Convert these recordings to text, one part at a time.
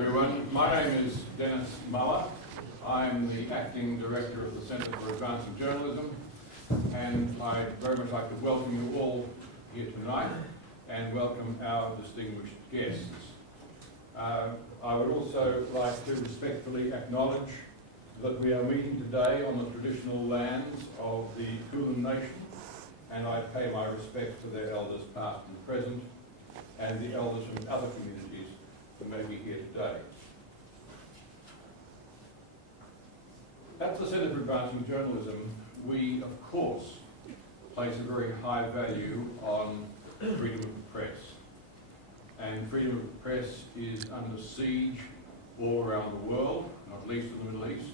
Everyone, my name is Dennis Muller. I'm the Acting Director of the Centre for Advancing Journalism, and I'd very much like to welcome you all here tonight and welcome our distinguished guests. I would also like to respectfully acknowledge that we are meeting today on the traditional lands of the Kulin Nation, and I pay my respects to their elders past and present, and the elders from other communities who may be here today. At the Centre for Advancing Journalism, we, of course, place a very high value on freedom of the press. And freedom of the press is under siege all around the world, not least in the Middle East.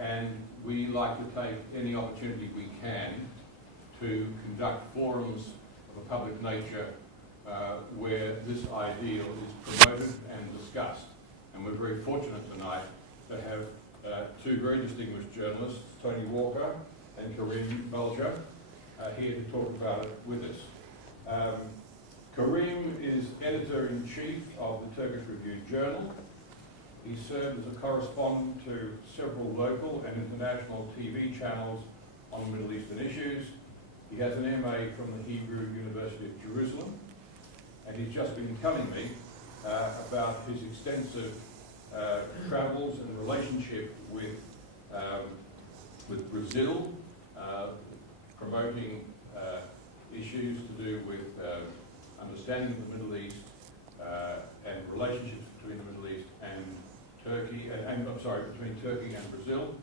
And we like to take any opportunity we can to conduct forums of a public nature where this ideal is promoted and discussed. And we're very fortunate tonight to have two very distinguished journalists, Tony Walker and Karim Bulger, here to talk about it with us. Karim is Editor-in-Chief of the Turkish Review Journal. He served as a correspondent to several local and international TV channels on Middle Eastern issues. He has an MA from the Hebrew University of Jerusalem, and he's just been telling me about his extensive travels and relationship with Brazil, promoting issues to do with understanding of the Middle East and relationships between the Middle East and Turkey, between Turkey and Brazil,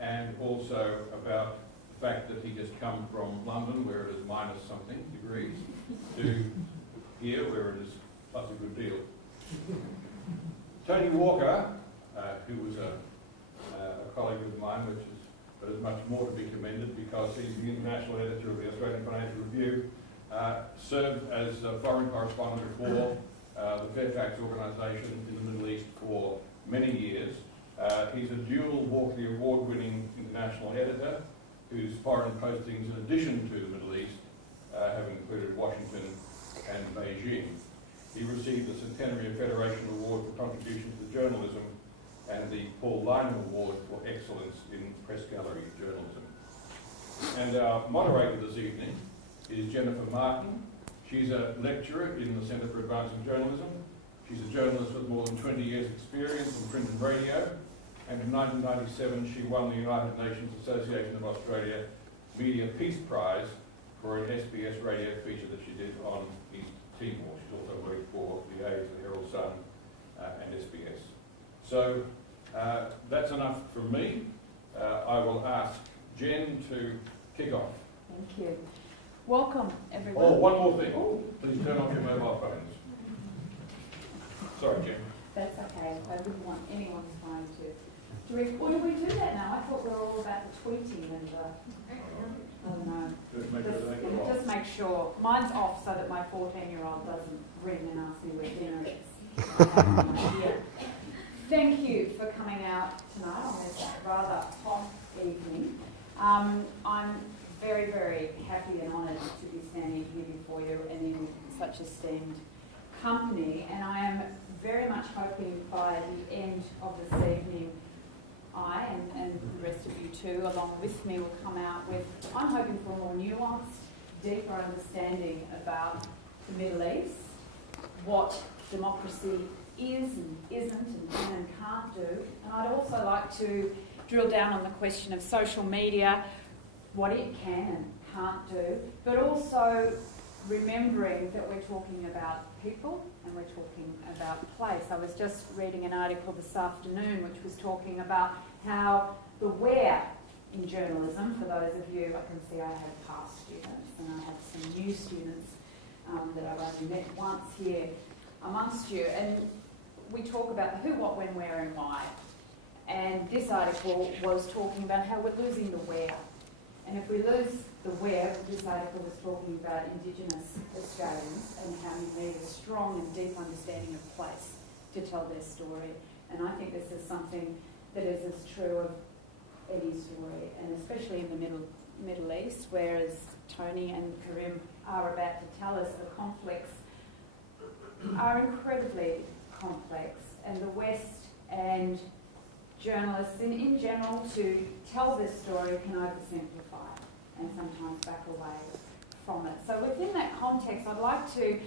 and also about the fact that he has come from London, where it is minus something degrees, to here, where it is plus a good deal. Tony Walker, who was a colleague of mine, but is much more to be commended because he's the international editor of the Australian Financial Review, served as a foreign correspondent for the Fairfax organisation in the Middle East for many years. He's a dual Walkley Award-winning international editor whose foreign postings, in addition to the Middle East, have included Washington and Beijing. He received the Centenary Federation Award for contribution to journalism and the Paul Lynham Award for excellence in press gallery journalism. And our moderator this evening is Jennifer Martin. She's a lecturer in the Centre for Advancing Journalism. She's a journalist with more than 20 years' experience in print and radio, and in 1997 she won the United Nations Association of Australia Media Peace Prize for an SBS radio feature that she did on East Timor. She's also worked for the Age, the Herald Sun, and SBS. So that's enough from me. I will ask Jen to kick off. Thank you. Welcome, everyone. Oh, one more thing. Please turn off your mobile phones. Sorry, Jen. That's okay. I wouldn't want anyone trying to record. Do we do that now? I thought we were all about the tweeting and I don't know. Just make sure. Mine's off so that my 14-year-old doesn't ring and ask me where dinner is. Thank you for coming out tonight on this rather hot evening. I'm very, very happy and honoured to be standing here before you and in such esteemed company, and I am very much hoping by the end of this evening I and the rest of you too along with me will come out with, I'm hoping for a more nuanced, deeper understanding about the Middle East, what democracy is and isn't and can and can't do, and I'd also like to drill down on the question of social media, what it can and can't do, but also remembering that we're talking about people and we're talking about place. I was just reading an article this afternoon which was talking about how the where in journalism, for those of you, I can see I have past students and I have some new students that I've only met once here amongst you, and we talk about the who, what, when, where and why. And this article was talking about how we're losing the where. And if we lose the where, this article was talking about Indigenous Australians and how you need a strong and deep understanding of place to tell their story. And I think this is something that is as true of any story, and especially in the Middle East, whereas Tony and Karim are about to tell us, the conflicts are incredibly complex, and the West and journalists in general to tell this story can oversimplify and sometimes back away from it. So within that context, I'd like to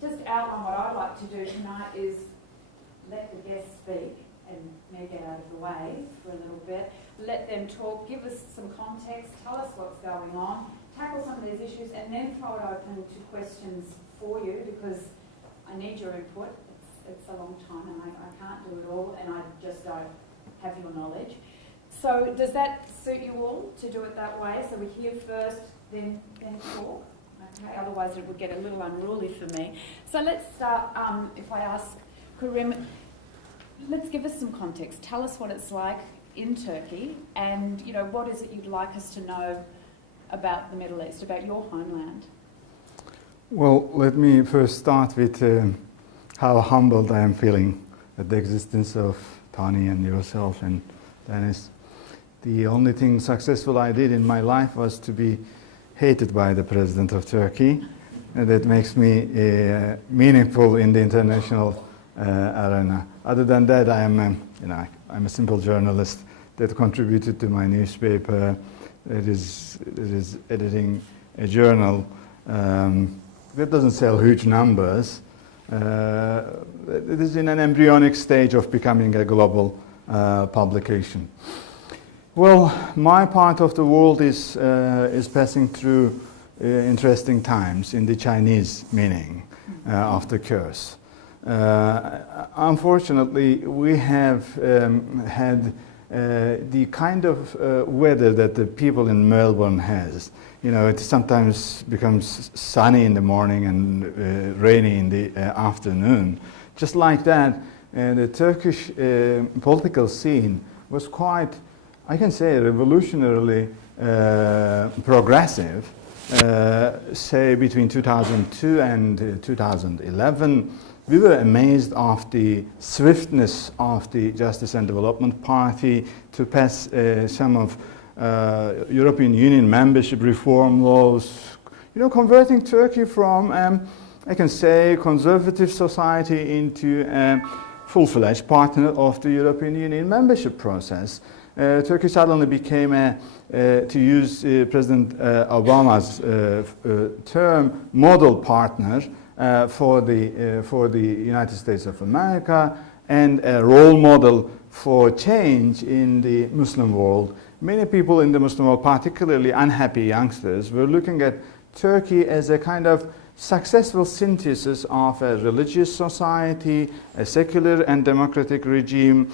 just outline what I'd like to do tonight is let the guests speak and me get out of the way for a little bit, let them talk, give us some context, tell us what's going on, tackle some of these issues, and then throw it open to questions for you, because I need your input. It's a long time and I can't do it all, and I just don't have your knowledge. So does that suit you all to do it that way? So we hear first, then talk? Okay, otherwise it would get a little unruly for me. So let's start, if I ask Karim, let's give us some context. Tell us what it's like in Turkey, and what is it you'd like us to know about the Middle East, about your homeland? Well, let me first start with how humbled I am feeling at the existence of Tani and yourself and Dennis. The only thing successful I did in my life was to be hated by the President of Turkey, and that makes me meaningful in the international arena. Other than that, I'm a simple journalist that contributed to my newspaper. It is editing a journal that doesn't sell huge numbers. It is in an embryonic stage of becoming a global publication. Well, my part of the world is passing through interesting times in the Chinese meaning of the curse. Unfortunately, we have had the kind of weather that the people in Melbourne has. It sometimes becomes sunny in the morning and rainy in the afternoon. Just like that, the Turkish political scene was quite, I can say, revolutionarily progressive, say between 2002 and 2011. We were amazed of the swiftness of the Justice and Development Party to pass some of European Union membership reform laws, converting Turkey from, I can say, conservative society into a full-fledged partner of the European Union membership process. Turkey suddenly became to use President Obama's term, model partner for the United States of America, and a role model for change in the Muslim world. Many people in the Muslim world, particularly unhappy youngsters, were looking at Turkey as a kind of successful synthesis of a religious society, a secular and democratic regime,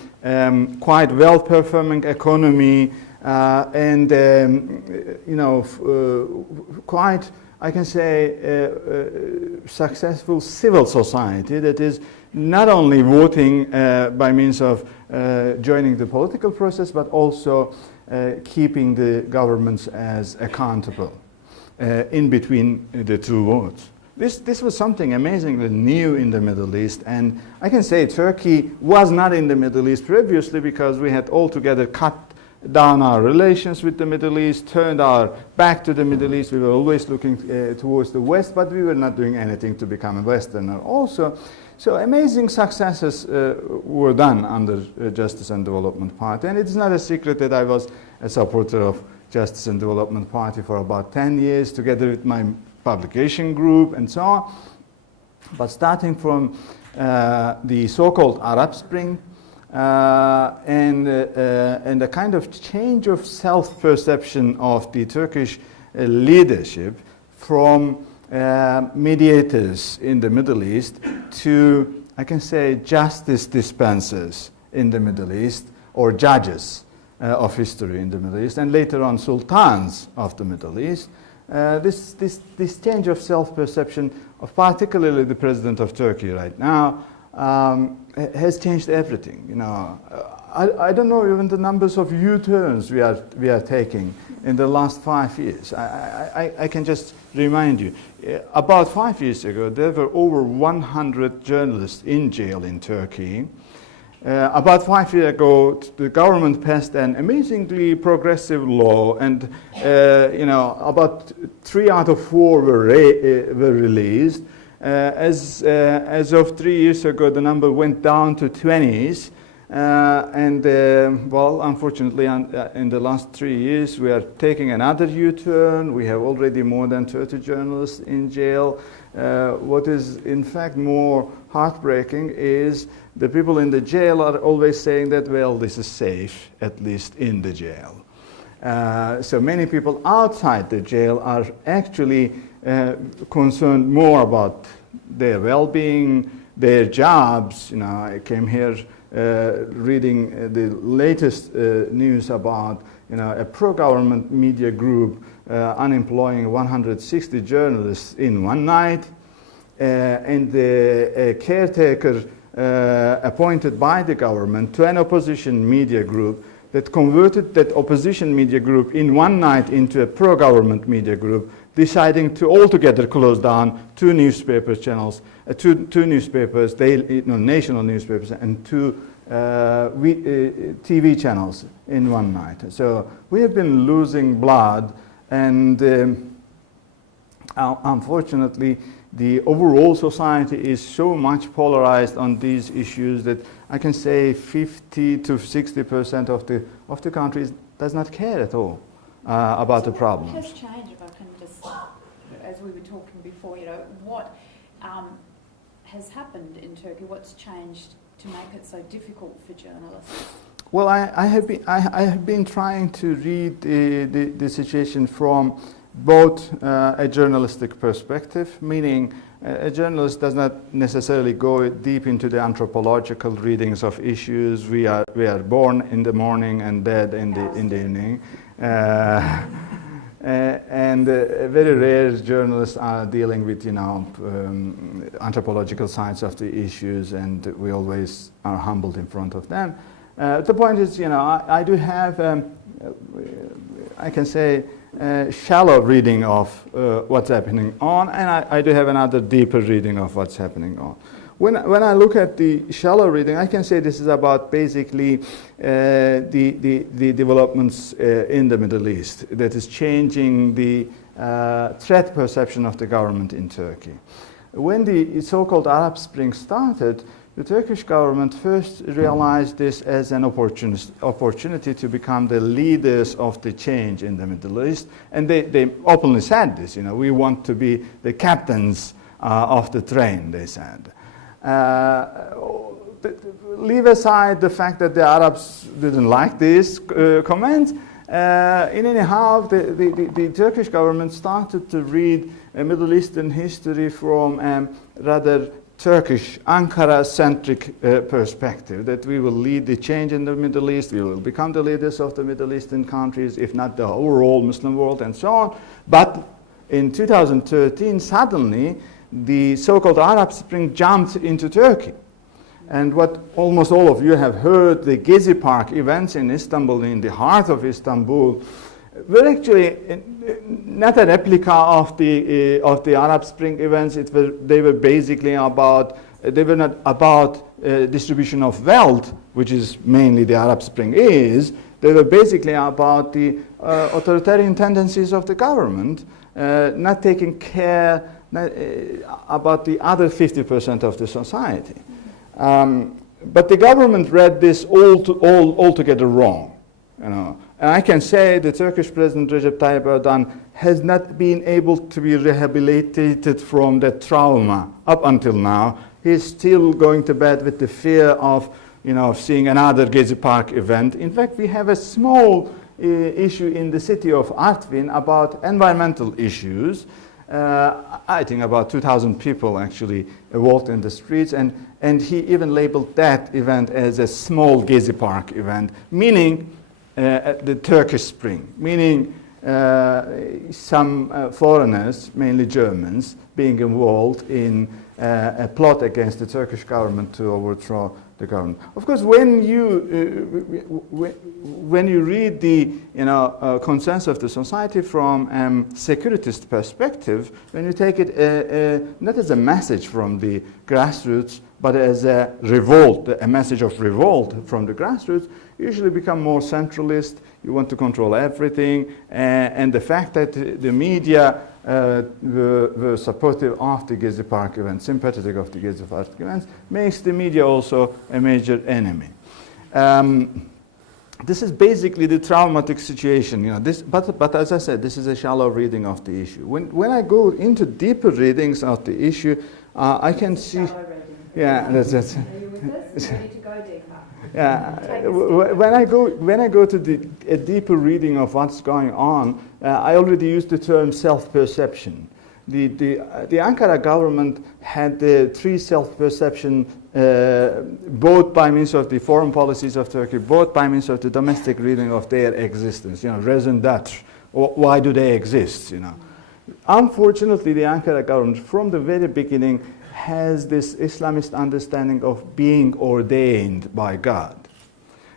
quite well-performing economy, and quite, I can say, successful civil society that is not only voting by means of joining the political process, but also keeping the governments as accountable in between the two votes. This was something amazingly new in the Middle East, and I can say Turkey was not in the Middle East previously because we had altogether cut down our relations with the Middle East, turned our back to the Middle East. We were always looking towards the West, but we were not doing anything to become a Westerner also. So amazing successes were done under Justice and Development Party, and it's not a secret that I was a supporter of Justice and Development Party for about 10 years, together with my publication group and so on. But starting from the so-called Arab Spring, and a kind of change of self-perception of the Turkish leadership from mediators in the Middle East to, I can say, justice dispensers in the Middle East, or judges of history in the Middle East, and later on sultans of the Middle East. This change of self-perception of particularly the President of Turkey right now has changed everything. I don't know even the numbers of U-turns we are taking in the last 5 years. I can just remind you, about 5 years ago there were over 100 journalists in jail in Turkey. About 5 years ago, the government passed an amazingly progressive law, and about 3 out of 4 were released. As of 3 years ago, the number went down to 20s. Well, unfortunately, in the last 3 years, we are taking another U-turn. We have already more than 30 journalists in jail. What is, in fact, more heartbreaking is the people in the jail are always saying that, well, this is safe, at least in the jail. So many people outside the jail are actually concerned more about their well-being, their jobs. I came here reading the latest news about a pro-government media group unemploying 160 journalists in one night, and a caretaker appointed by the government to an opposition media group that converted that opposition media group in one night into a pro-government media group, deciding to altogether close down two newspaper channels, two newspapers, national newspapers, and two TV channels in one night. So we have been losing blood, and unfortunately, the overall society is so much polarized on these issues that I can say 50 to 60% of the countries does not care at all about the problem. What has changed, if I can just, as we were talking before, what has happened in Turkey? What's changed to make it so difficult for journalists? Well, I have been trying to read the situation from both a journalistic perspective, meaning a journalist does not necessarily go deep into the anthropological readings of issues. We are born in the morning and dead in the evening. And very rare journalists are dealing with anthropological sides of the issues, and we always are humbled in front of them. The point is, I do have, I can say, shallow reading of what's happening on, and I do have another deeper reading of what's happening on. When I look at the shallow reading, I can say this is about basically the developments in the Middle East that is changing the threat perception of the government in Turkey. When the so-called Arab Spring started, the Turkish government first realized this as an opportunity to become the leaders of the change in the Middle East, and they openly said this. We want to be the captains of the train, they said. Leave aside the fact that the Arabs didn't like these comments. Anyhow, the Turkish government started to read a Middle Eastern history from rather Turkish, Ankara-centric perspective, that we will lead the change in the Middle East, we will become the leaders of the Middle Eastern countries, if not the overall Muslim world, and so on. But in 2013, suddenly, the so-called Arab Spring jumped into Turkey. And what almost all of you have heard, the Gezi Park events in Istanbul, in the heart of Istanbul, were actually not a replica of the Arab Spring events. They were basically about, they were not about distribution of wealth, which is mainly the Arab Spring is. They were basically about the authoritarian tendencies of the government, not taking care about the other 50% of the society. But the government read this altogether wrong. And I can say the Turkish President Recep Tayyip Erdogan has not been able to be rehabilitated from that trauma up until now. He's still going to bed with the fear of, seeing another Gezi Park event. In fact, we have a small issue in the city of Artvin about environmental issues. I think about 2,000 people actually walked in the streets, and he even labeled that event as a small Gezi Park event, meaning the Turkish Spring, meaning some foreigners, mainly Germans, being involved in a plot against the Turkish government to overthrow the government. Of course, when you read the consensus of the society from securitist perspective, when you take it not as a message from the grassroots, but as a revolt, a message of revolt from the grassroots, usually become more centralist. You want to control everything, and the fact that the media were supportive of the Gezi Park event, sympathetic of the Gezi Park events, makes the media also a major enemy. This is basically the traumatic situation, but as I said, this is a shallow reading of the issue. When I go into deeper readings of the issue, I can see. Yeah, that's. Are you with us? You need to go deeper. Yeah, when I go to a deeper reading of what's going on, I already used the term self-perception. The Ankara government had the three self-perception, both by means of the foreign policies of Turkey, both by means of the domestic reading of their existence. Raison d'être. Why do they exist? Unfortunately, the Ankara government, from the very beginning, has this Islamist understanding of being ordained by God.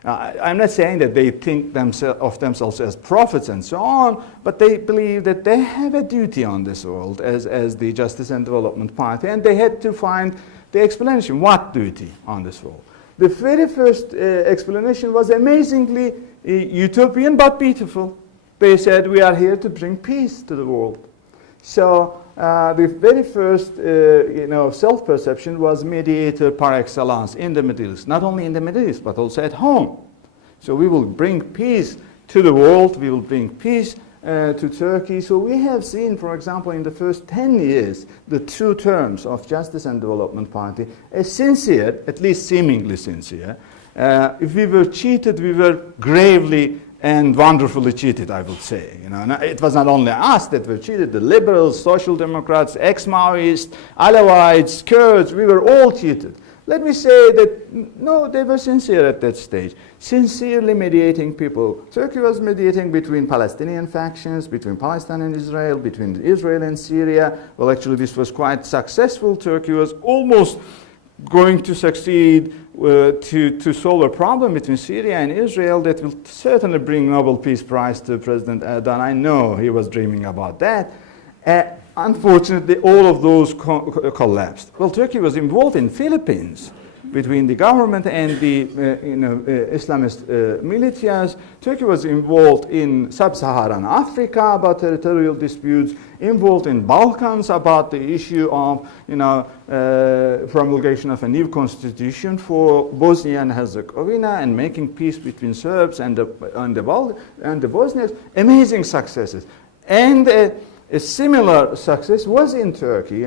I'm not saying that they think of themselves as prophets and so on, but they believe that they have a duty on this world as the Justice and Development Party, and they had to find the explanation. What duty on this world? The very first explanation was amazingly utopian but beautiful. They said, we are here to bring peace to the world. So the very first self-perception was mediator par excellence in the Middle East. Not only in the Middle East, but also at home. So we will bring peace to the world. We will bring peace to Turkey. So we have seen, for example, in the first 10 years, the 2 terms of Justice and Development Party, as sincere, at least seemingly sincere. If we were cheated, we were gravely and wonderfully cheated, I would say. It was not only us that were cheated, the liberals, social democrats, ex-Maoists, Alawites, Kurds, we were all cheated. Let me say that, no, they were sincere at that stage, sincerely mediating people. Turkey was mediating between Palestinian factions, between Palestine and Israel, between Israel and Syria. Well, actually, this was quite successful. Turkey was almost going to succeed to solve a problem between Syria and Israel that will certainly bring Nobel Peace Prize to President Erdogan. I know he was dreaming about that. Unfortunately, all of those collapsed. Well, Turkey was involved in Philippines between the government and the Islamist militias. Turkey was involved in sub-Saharan Africa about territorial disputes, involved in Balkans about the issue of promulgation of a new constitution for Bosnia and Herzegovina and making peace between Serbs and the Bosniaks. Amazing successes. And a similar success was in Turkey.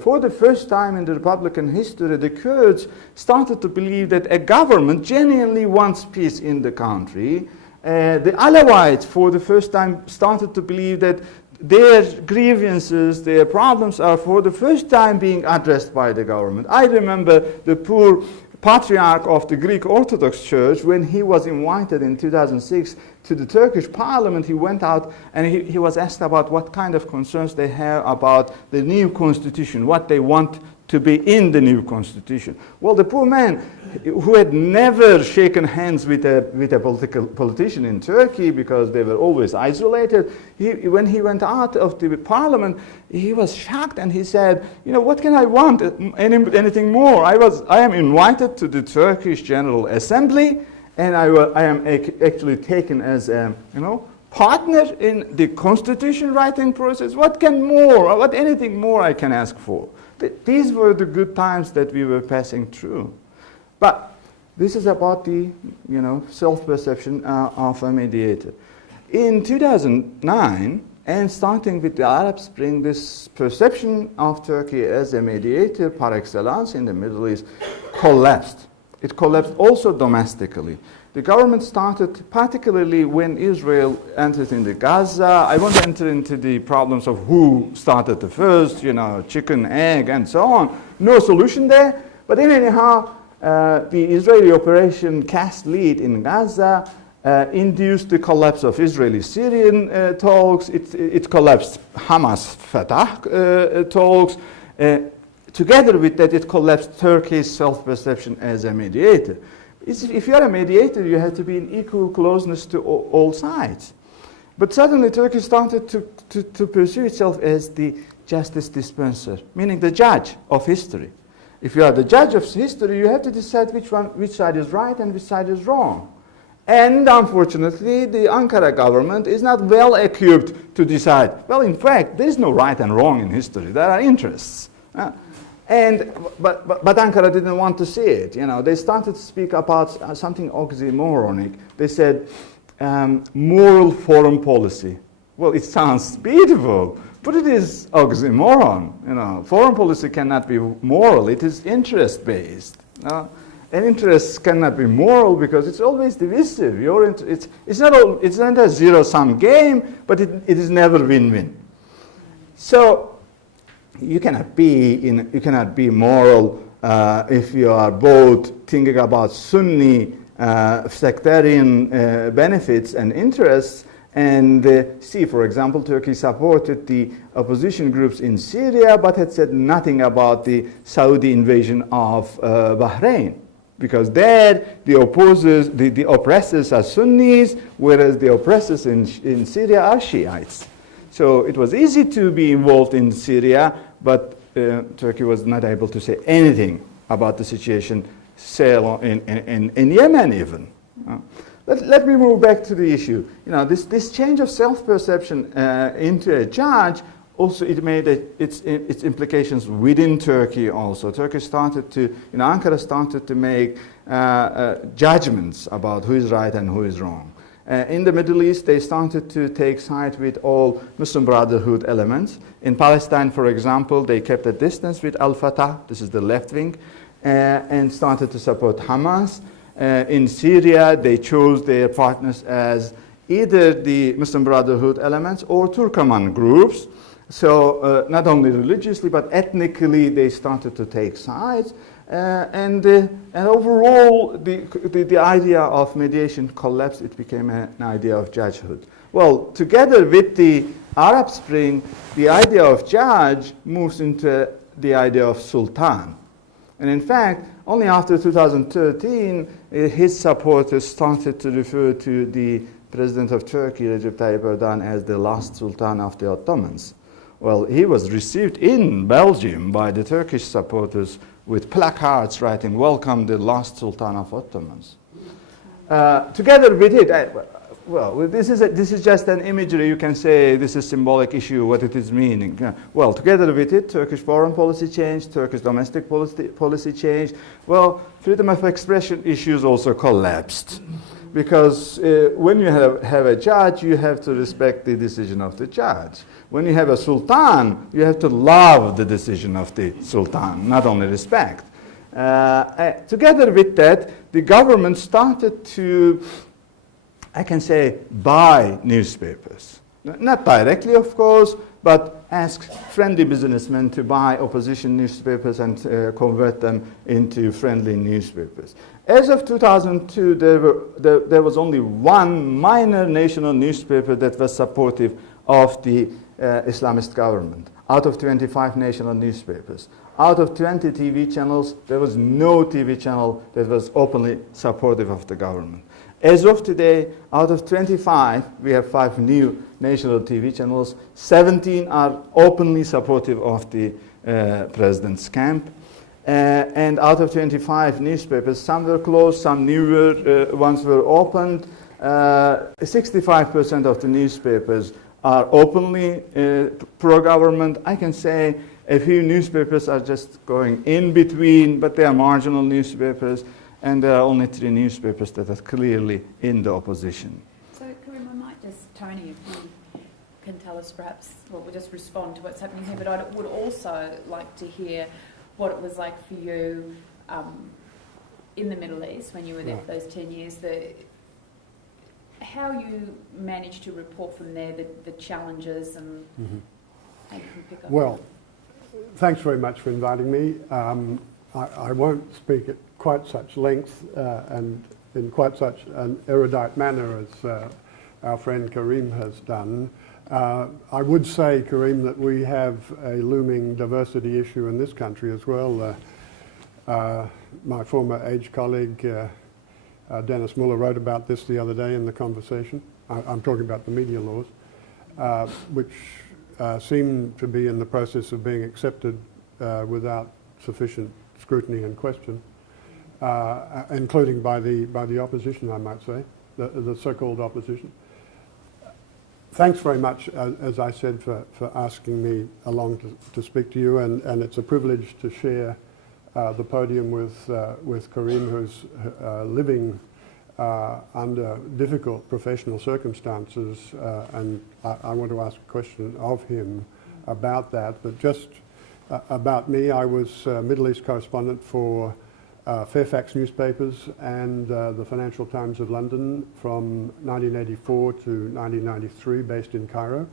For the first time in the Republican history, the Kurds started to believe that a government genuinely wants peace in the country. The Alawites, for the first time, started to believe that their grievances, their problems are for the first time being addressed by the government. I remember the poor patriarch of the Greek Orthodox Church, when he was invited in 2006 to the Turkish parliament, he went out and he was asked about what kind of concerns they have about the new constitution, what they want to be in the new constitution. Well, the poor man, who had never shaken hands with a politician in Turkey because they were always isolated, when he went out of the parliament, he was shocked and he said, what can I want? Anything more? I am invited to the Turkish General Assembly, and I am actually taken as a partner in the constitution writing process. What anything more I can ask for? These were the good times that we were passing through. But this is about the self-perception of a mediator. In 2009, and starting with the Arab Spring, this perception of Turkey as a mediator par excellence in the Middle East collapsed. It collapsed also domestically. The government started, particularly when Israel entered into Gaza. I won't enter into the problems of who started the first, chicken, egg, and so on. No solution there. But anyhow, the Israeli operation cast lead in Gaza, induced the collapse of Israeli-Syrian talks. It collapsed Hamas-Fatah talks. Together with that, it collapsed Turkey's self-perception as a mediator. If you are a mediator, you have to be in equal closeness to all sides. But suddenly Turkey started to pursue itself as the justice dispenser, meaning the judge of history. If you are the judge of history, you have to decide which side is right and which side is wrong. And unfortunately, the Ankara government is not well equipped to decide. Well, in fact, there is no right and wrong in history. There are interests. But Ankara didn't want to see it. You know, they started to speak about something oxymoronic. They said moral foreign policy. Well, it sounds beautiful, but it is oxymoron. You know, foreign policy cannot be moral. It is interest-based. And interests cannot be moral because it's always divisive. It's not a zero-sum game, but it is never win-win. So you cannot be moral if you are both thinking about Sunni sectarian benefits and interests. And see, for example, Turkey supported the opposition groups in Syria, but had said nothing about the Saudi invasion of Bahrain. Because there, the oppressors are Sunnis, whereas the oppressors in Syria are Shiites. So it was easy to be involved in Syria, but Turkey was not able to say anything about the situation, say, in Yemen even. Let me move back to the issue. You know, this change of self-perception into a judge, also it made its implications within Turkey also. Turkey started to, Ankara started to make judgments about who is right and who is wrong. In the Middle East, they started to take side with all Muslim Brotherhood elements. In Palestine, for example, they kept a distance with Al-Fatah, this is the left wing, and started to support Hamas. In Syria, they chose their partners as either the Muslim Brotherhood elements or Turkoman groups. So not only religiously, but ethnically, they started to take sides. And overall, the idea of mediation collapsed. It became an idea of judgehood. Well, together with the Arab Spring, the idea of judge moves into the idea of sultan. And in fact, only after 2013, his supporters started to refer to the president of Turkey, Recep Tayyip Erdogan, as the last sultan of the Ottomans. Well, he was received in Belgium by the Turkish supporters with placards writing, "Welcome the last Sultan of Ottomans." Together with it, well, this is just an imagery. You can say this is a symbolic issue, what it is meaning. Well, together with it, Turkish foreign policy changed, Turkish domestic policy changed. Well, freedom of expression issues also collapsed. Because when you have a judge, you have to respect the decision of the judge. When you have a sultan, you have to love the decision of the sultan, not only respect. Together with that, the government started to, I can say, buy newspapers. Not directly, of course, but ask friendly businessmen to buy opposition newspapers and convert them into friendly newspapers. As of 2002, there was only one minor national newspaper that was supportive of the Islamist government, out of 25 national newspapers. Out of 20 TV channels, there was no TV channel that was openly supportive of the government. As of today, out of 25, we have 5 new national TV channels. 17 are openly supportive of the president's camp. And out of 25 newspapers, some were closed, some newer ones were opened. 65% of the newspapers are openly pro-government. I can say a few newspapers are just going in between, but they are marginal newspapers. And there are only 3 newspapers that are clearly in the opposition. So, Karim, I might just, Tony, if you can tell us perhaps, well, we'll just respond to what's happening here, but I would also like to hear what it was like for you in the Middle East when you were there for those 10 years, how you managed to report from there, the challenges and how you can pick up. Well, thanks very much for inviting me. I won't speak at quite such length and in quite such an erudite manner as our friend Karim has done. I would say, Karim, that we have a looming diversity issue in this country as well. My former age colleague, Dennis Muller, wrote about this the other day in the conversation. I'm talking about the media laws, which seem to be in the process of being accepted without sufficient scrutiny and question, including by the opposition, I might say. the so-called opposition. Thanks very much, as I said, for asking me along to speak to you, and it's a privilege to share the podium with Karim, who's living under difficult professional circumstances, and I want to ask a question of him about that. But just about me, I was Middle East correspondent for Fairfax newspapers and the Financial Times of London from 1984 to 1993, based in Cairo.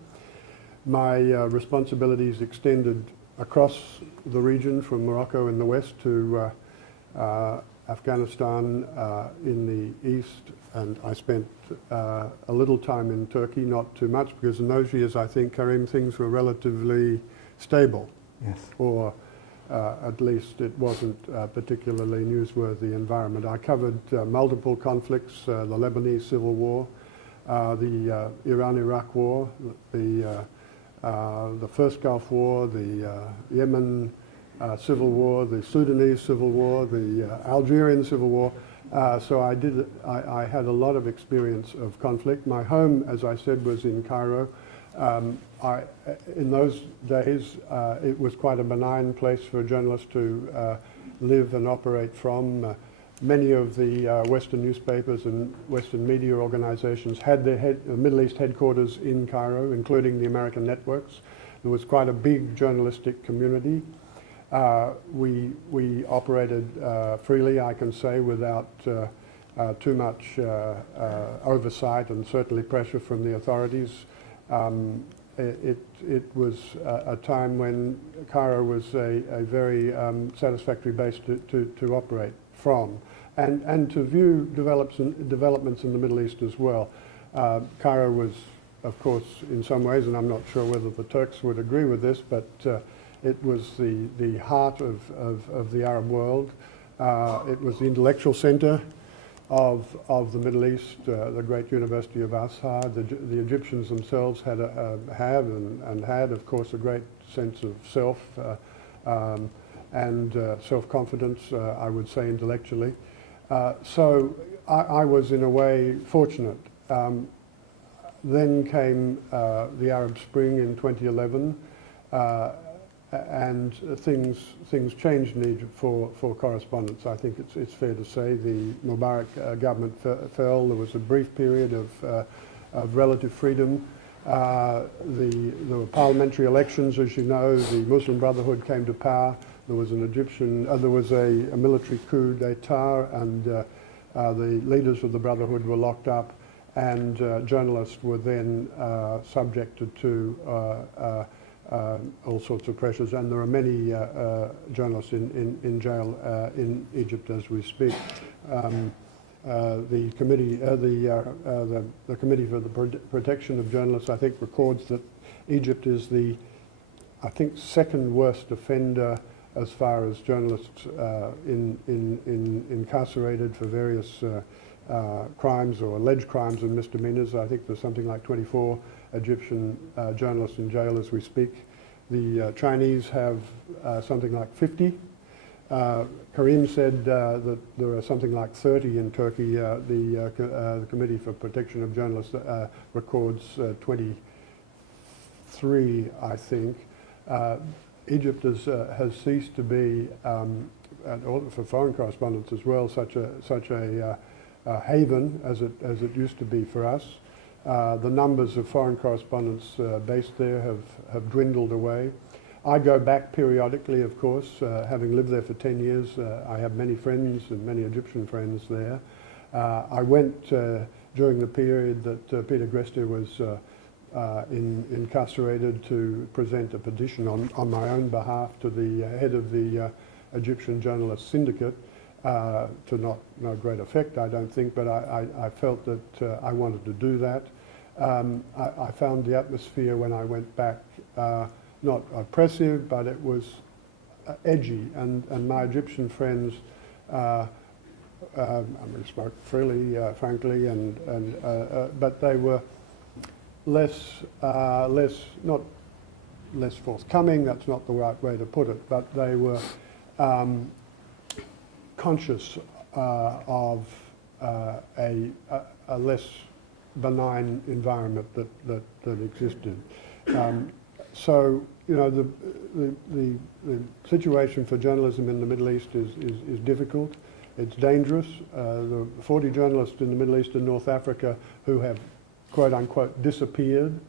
My responsibilities extended across the region from Morocco in the west to Afghanistan in the east, and I spent a little time in Turkey, not too much, because in those years, I think, Karim, things were relatively stable. Yes. Or at least it wasn't a particularly newsworthy environment. I covered multiple conflicts, the Lebanese Civil War, the Iran-Iraq War, the first Gulf War, the Yemen Civil War, the Sudanese Civil War, the Algerian Civil War. So I had a lot of experience of conflict. My home, as I said, was in Cairo. In those days, it was quite a benign place for journalists to live and operate from. Many of the Western newspapers and Western media organizations had their Middle East headquarters in Cairo, including the American networks. There was quite a big journalistic community. We operated freely, I can say, without too much oversight and certainly pressure from the authorities. It was a time when Cairo was a very satisfactory base to operate from and to view developments in the Middle East as well. Cairo was, of course, in some ways, and I'm not sure whether the Turks would agree with this, but it was the heart of the Arab world. It was the intellectual center of the Middle East, the great University of Azhar. The Egyptians themselves had, of course, a great sense of self and self-confidence, I would say, intellectually. So I was, in a way, fortunate. Then came the Arab Spring in 2011, and things changed in Egypt for correspondence. I think it's fair to say the Mubarak government fell. There was a brief period of relative freedom. There were parliamentary elections, as you know. The Muslim Brotherhood came to power. There was a military coup d'état, and the leaders of the Brotherhood were locked up, and journalists were then subjected to all sorts of pressures, and there are many journalists in jail in Egypt as we speak. The committee for the protection of journalists, I think, records that Egypt is the, I think, second worst offender as far as journalists incarcerated for various crimes or alleged crimes and misdemeanors. I think there's something like 24 Egyptian journalists in jail as we speak. The Chinese have something like 50. Karim said that there are something like 30 in Turkey. The Committee for Protection of Journalists records 23, I think. Egypt has ceased to be, for foreign correspondents as well, such a haven as it used to be for us. The numbers of foreign correspondents based there have dwindled away. I go back periodically, of course, having lived there for 10 years. I have many friends and many Egyptian friends there. I went during the period that Peter Greste was incarcerated to present a petition on my own behalf to the head of the Egyptian Journalist Syndicate, to no great effect, I don't think, but I felt that I wanted to do that. I found the atmosphere when I went back not oppressive, but it was edgy, and my Egyptian friends, I mean, spoke freely, frankly, but they were less forthcoming. That's not the right way to put it, but they were conscious of a a less benign environment that existed. So, you know, the situation for journalism in the Middle East is difficult. It's dangerous. The 40 journalists in the Middle East and North Africa who have, quote unquote, disappeared.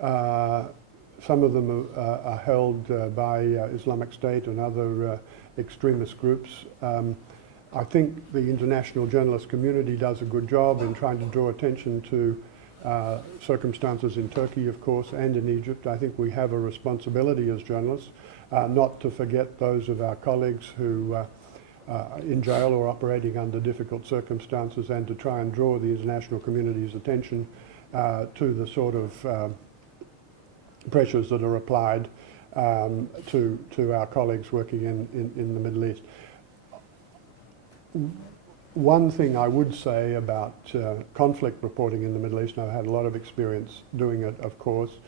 Some of them are held by Islamic State and other extremist groups. I think the international journalist community does a good job in trying to draw attention to circumstances in Turkey, of course, and in Egypt. I think we have a responsibility as journalists not to forget those of our colleagues who in jail or operating under difficult circumstances, and to try and draw the international community's attention to the sort of pressures that are applied to our colleagues working in the Middle East. One thing I would say about conflict reporting in the Middle East, and I've had a lot of experience doing it, of course,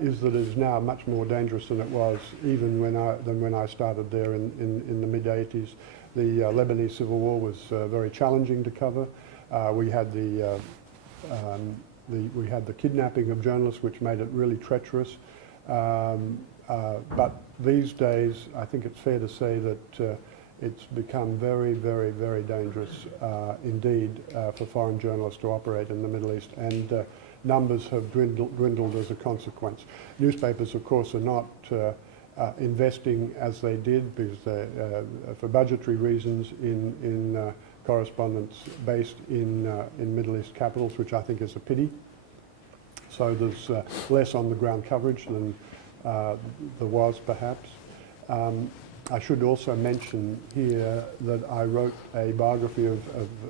is that it is now much more dangerous than it was even when I started there in the mid-80s. The Lebanese civil war was very challenging to cover. We had the kidnapping of journalists, which made it really treacherous. But these days, I think it's fair to say that it's become very, very, very dangerous indeed for foreign journalists to operate in the Middle East, and numbers have dwindled as a consequence. Newspapers, of course, are not investing as they did because for budgetary reasons in correspondence based in Middle East capitals, which I think is a pity. So there's less on the ground coverage than there was perhaps. I should also mention here that I wrote a biography of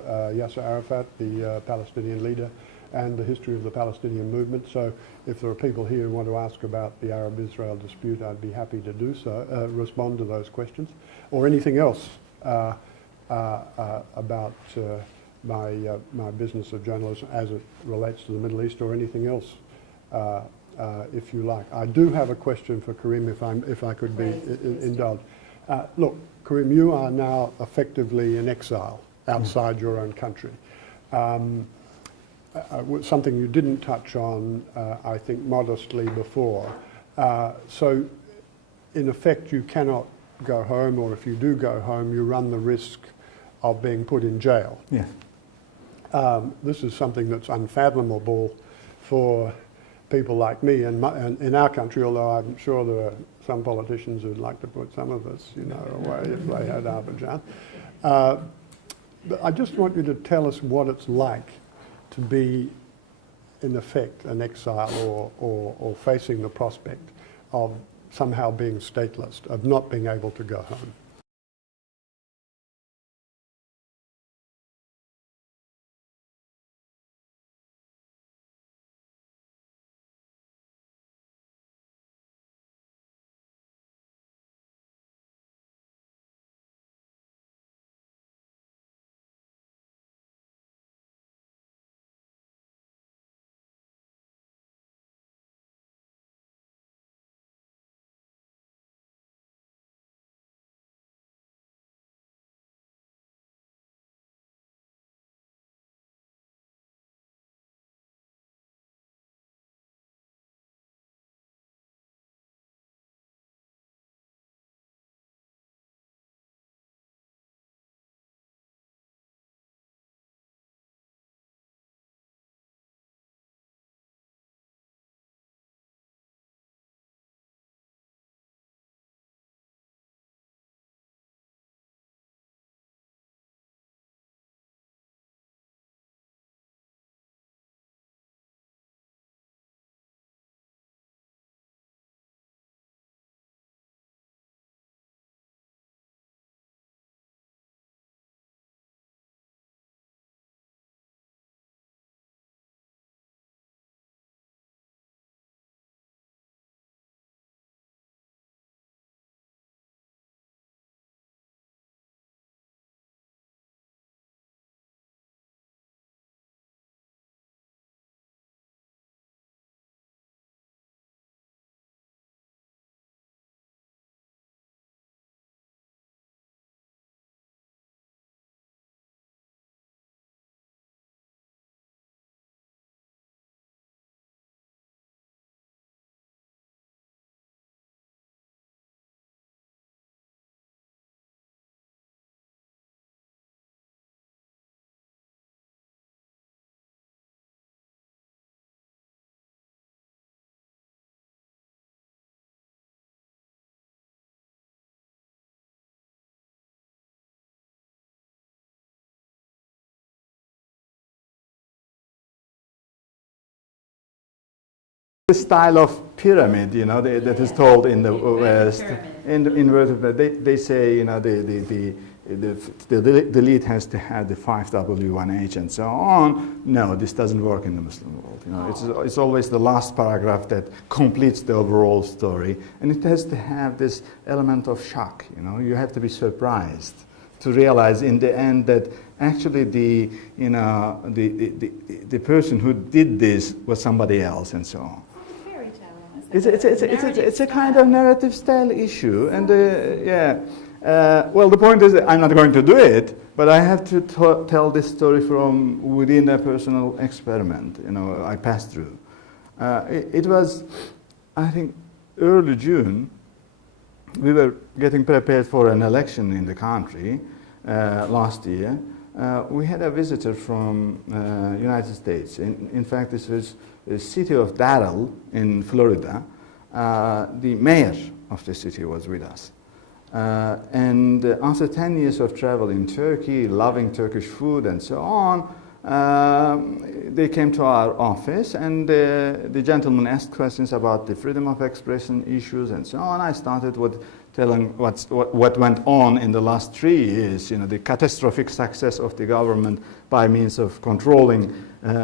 Yasser Arafat, the Palestinian leader, and the history of the Palestinian movement. So if there are people here who want to ask about the Arab-Israel dispute, I'd be happy to do so, respond to those questions, or anything else about my business of journalism as it relates to the Middle East, or anything else, if you like. I do have a question for Karim, if I could be indulged. Look, Karim, you are now effectively in exile outside your own country. Something you didn't touch on, I think, modestly before. So, in effect, you cannot go home, or if you do go home, you run the risk of being put in jail. Yeah. This is something that's unfathomable for people like me and in our country, although I'm sure there are some politicians who'd like to put some of us, away if they had half a chance. But I just want you to tell us what it's like to be, in effect, an exile or facing the prospect of somehow being stateless, of not being able to go home. the style of pyramid, you know, that is told in the West. In the inverted, they say, you know, the lead has to have the 5W1H and so on. No, this doesn't work in the Muslim world. You know, it's always the last paragraph that completes the overall story, and it has to have this element of shock. You know, you have to be surprised to realize in the end that actually the person who did this was somebody else, and so on. It's a kind of narrative style issue, and well, the point is that I'm not going to do it, but I have to tell this story from within a personal experiment, you know, I passed through. It was, I think, early June. We were getting prepared for an election in the country last year. We had a visitor from United States. In fact, this was the city of Perils in Florida. The mayor of the city was with us. And after 10 years of travel in Turkey, loving Turkish food and so on, they came to our office, and the gentleman asked questions about the freedom of expression issues and so on. I started with telling what went on in the last 3 years, you know, the catastrophic success of the government by means of controlling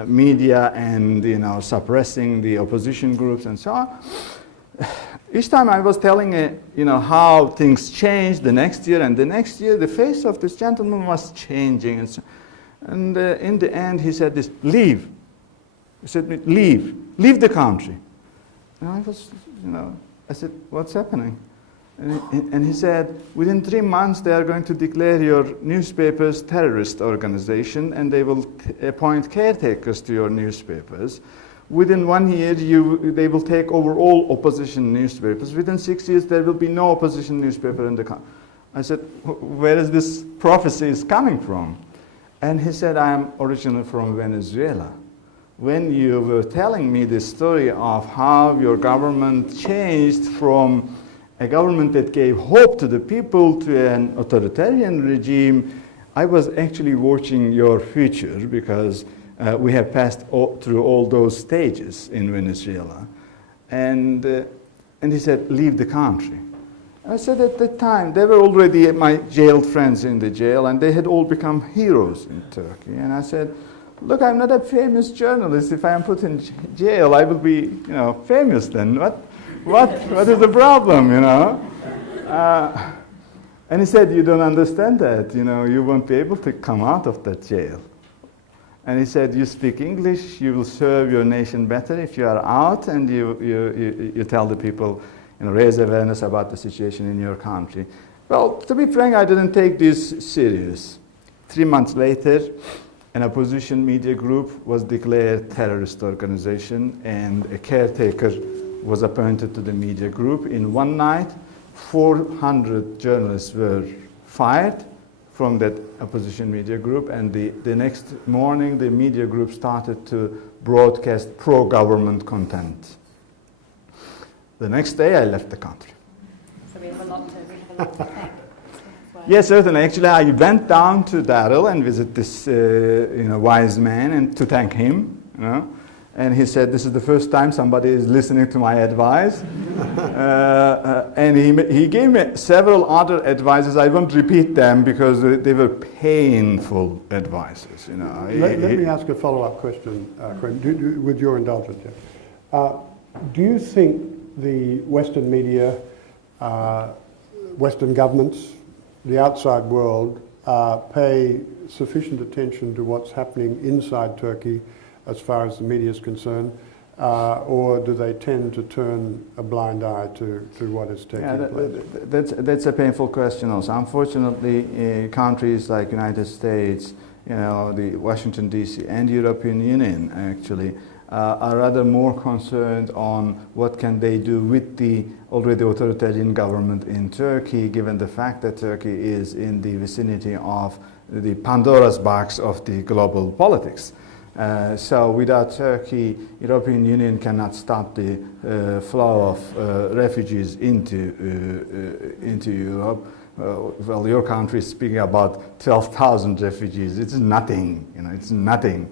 media and, you know, suppressing the opposition groups and so on. Each time I was telling you know, how things changed the next year and the next year, the face of this gentleman was changing. And in the end, he said this, leave. He said, leave the country. And I was, you know, I said, what's happening? And he said, within 3 months, they are going to declare your newspapers terrorist organization, and they will appoint caretakers to your newspapers. Within 1 year, they will take over all opposition newspapers. Within 6 years, there will be no opposition newspaper in the country. I said, where is this prophecy is coming from? And he said, I am originally from Venezuela. When you were telling me the story of how your government changed from a government that gave hope to the people to an authoritarian regime, I was actually watching your future, because we have passed through all those stages in Venezuela. And he said, leave the country. I said at the time, they were already my jailed friends in the jail, and they had all become heroes in Turkey. And I said, look, I'm not a famous journalist. If I am put in jail, I will be, you know, famous then. What is the problem, you know? And he said, you don't understand that, you know, you won't be able to come out of that jail. And he said, you speak English, you will serve your nation better if you are out and you tell the people, you know, raise awareness about the situation in your country. Well, to be frank, I didn't take this serious. 3 months later, an opposition media group was declared terrorist organization, and a caretaker was appointed to the media group. In one night, 400 journalists were fired from that opposition media group, and the next morning the media group started to broadcast pro-government content. The next day I left the country. So we have a lot to thank. Yes, certainly. Actually, I went down to Darrell and visit this you know, wise man, and to thank him. You know? And he said, this is the first time somebody is listening to my advice. And he gave me several other advices. I won't repeat them because they were painful advices. You know. Let me ask a follow-up question, Karim, with your indulgence. Do you think the Western media, Western governments, the outside world pay sufficient attention to what's happening inside Turkey as far as the media is concerned, or do they tend to turn a blind eye to what is taking place? That's a painful question also. Unfortunately, countries like United States, you know, the Washington DC and European Union actually are rather more concerned on what can they do with the already authoritarian government in Turkey, given the fact that Turkey is in the vicinity of the Pandora's box of the global politics. So without Turkey, European Union cannot stop the flow of refugees into Europe. Well, your country is speaking about 12,000 refugees. It's nothing, you know, it's nothing.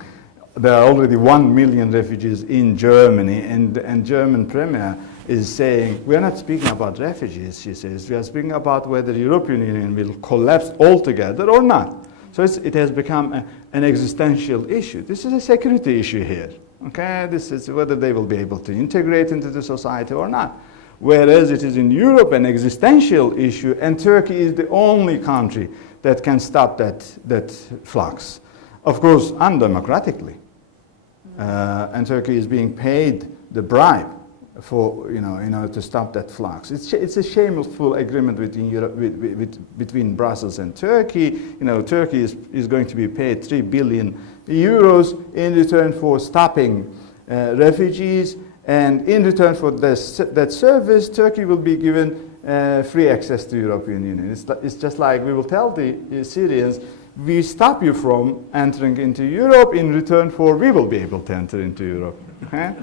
there are already 1 million refugees in Germany, and German Premier is saying, we are not speaking about refugees, she says, we are speaking about whether the European Union will collapse altogether or not. So it has become an existential issue. This is a security issue here. Okay, this is whether they will be able to integrate into the society or not. Whereas it is in Europe an existential issue, and Turkey is the only country that can stop that flux. Of course, undemocratically. And Turkey is being paid the bribe for, in order to stop that flux. It's a shameful agreement between Brussels and Turkey. Turkey is going to be paid 3 billion euros in return for stopping refugees, and in return for that service, Turkey will be given free access to the European Union. It's just like we will tell the Syrians, we stop you from entering into Europe, in return for we will be able to enter into Europe. Okay?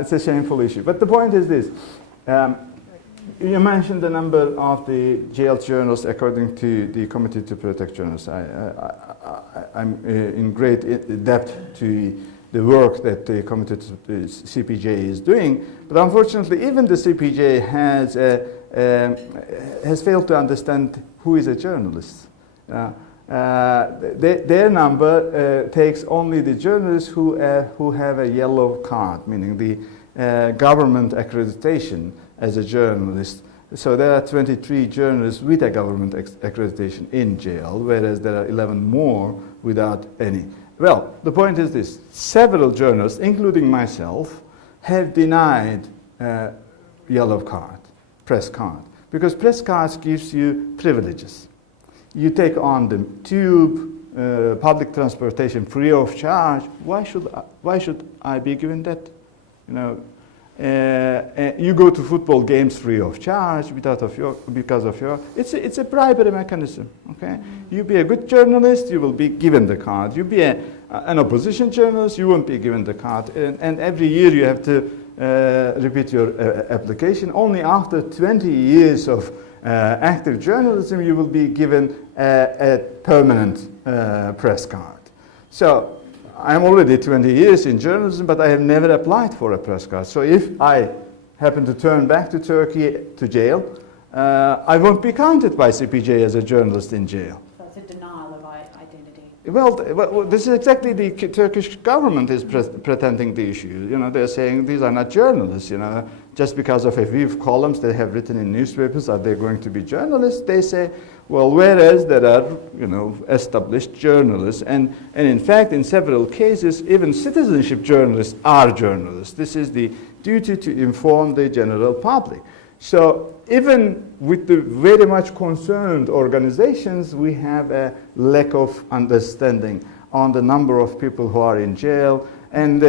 It's a shameful issue. But the point is this. You mentioned the number of the jailed journalists according to the Committee to Protect Journalists. I'm in great depth to the work that the Committee to the CPJ is doing. But unfortunately, even the CPJ has failed to understand who is a journalist. Their number takes only the journalists who have a yellow card, meaning the government accreditation as a journalist. So there are 23 journalists with a government accreditation in jail, whereas there are 11 more without any. Well, the point is this. Several journalists, including myself, have denied yellow card, press card, because press cards gives you privileges. You take on the tube, public transportation free of charge. Why should I be given that? You go to football games free of charge because of your. It's a bribery mechanism. Okay, you be a good journalist, you will be given the card. You be an opposition journalist, you won't be given the card. And every year you have to repeat your application. Only after 20 years of active journalism, you will be given a permanent press card. So I'm already 20 years in journalism, but I have never applied for a press card. So if I happen to turn back to Turkey to jail, I won't be counted by CPJ as a journalist in jail. So it's a denial of identity. Well, this is exactly the Turkish government is pretending the issue. They're saying these are not journalists. Just because of a few columns they have written in newspapers, are they going to be journalists? They say, well, whereas there are, established journalists, and in fact, in several cases, even citizenship journalists are journalists. This is the duty to inform the general public. So even with the very much concerned organizations, we have a lack of understanding on the number of people who are in jail. And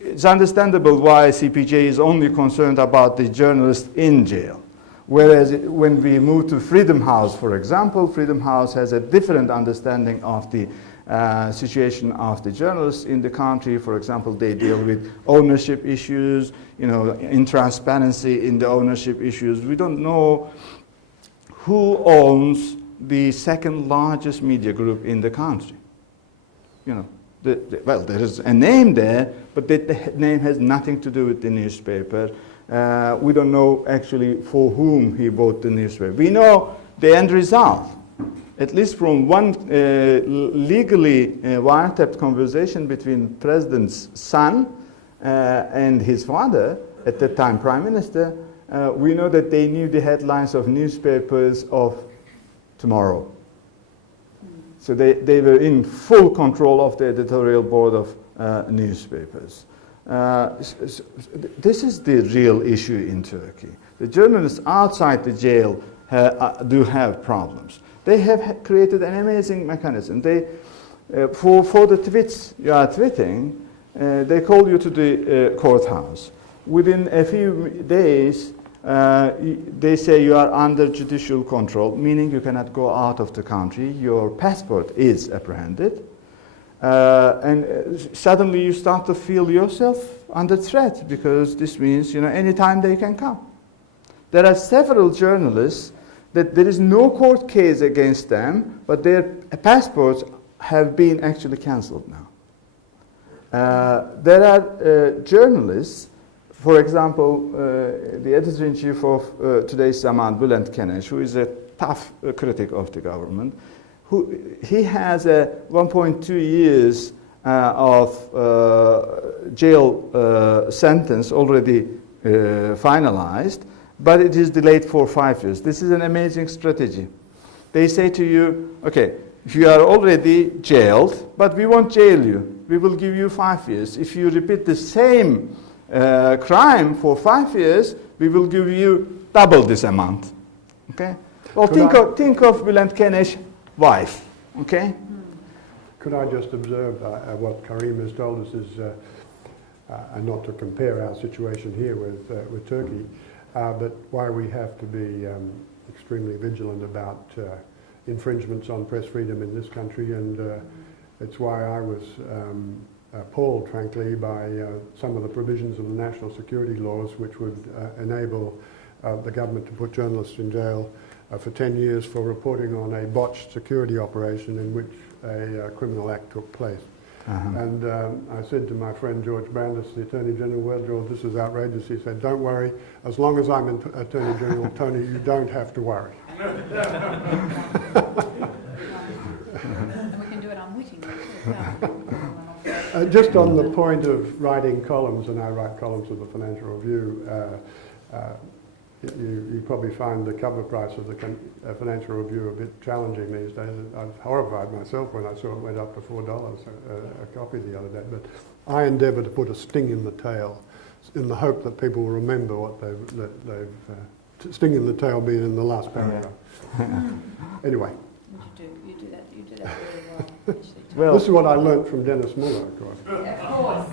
it's understandable why CPJ is only concerned about the journalists in jail. Whereas when we move to Freedom House, for example, Freedom House has a different understanding of the situation of the journalists in the country. For example, they deal with ownership issues, intransparency in the ownership issues. We don't know who owns the second largest media group in the country. Well, there is a name there, but the name has nothing to do with the newspaper. We don't know actually for whom he bought the newspaper. We know the end result, at least from one legally wiretapped conversation between President's son and his father, at that time Prime Minister. We know that they knew the headlines of newspapers of tomorrow. So they were in full control of the editorial board of newspapers. This is the real issue in Turkey. The journalists outside the jail do have problems. They have created an amazing mechanism. They, for the tweets you are tweeting, they call you to the courthouse. Within a few days, they say you are under judicial control, meaning you cannot go out of the country. Your passport is apprehended. And suddenly you start to feel yourself under threat, because this means, anytime they can come. There are several journalists that there is no court case against them, but their passports have been actually cancelled now. There are journalists, for example, the editor-in-chief of today's Zaman, Bülent Keneş, who is a tough critic of the government, he has a 1.2 years of jail sentence already finalized, but it is delayed for 5 years. This is an amazing strategy. They say to you, okay, you are already jailed, but we won't jail you. We will give you 5 years. If you repeat the same crime for 5 years, we will give you double this amount. Okay? Well, think of Bülent Keneş's wife. Okay? Could I just observe what Karim has told us is, and not to compare our situation here with Turkey, but why we have to be extremely vigilant about infringements on press freedom in this country, and it's why I was appalled, frankly, by some of the provisions of the national security laws which would enable the government to put journalists in jail for 10 years for reporting on a botched security operation in which a criminal act took place. And I said to my friend George Brandis, the Attorney General, well, George, this is outrageous. He said, don't worry, as long as I'm Attorney General, Tony, you don't have to worry. And we can do it unwittingly. Just on the point of writing columns, and I write columns for the Financial Review, you probably find the cover price of the Financial Review a bit challenging these days. I was horrified myself when I saw it went up to $4 a copy the other day. But I endeavour to put a sting in the tail in the hope that people will remember what they've sting in the tail being in the last paragraph. Anyway. You do that very well, actually. Well, this is what I learnt from Dennis Muller, of course. Of course.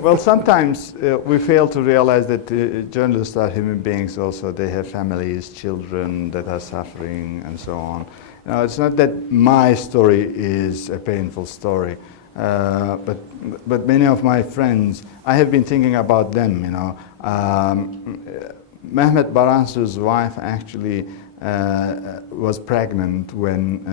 Well, sometimes we fail to realize that journalists are human beings also. They have families, children that are suffering, and so on. Now, it's not that my story is a painful story, but many of my friends, I have been thinking about them, you know. Mehmet Baransu's wife actually was pregnant when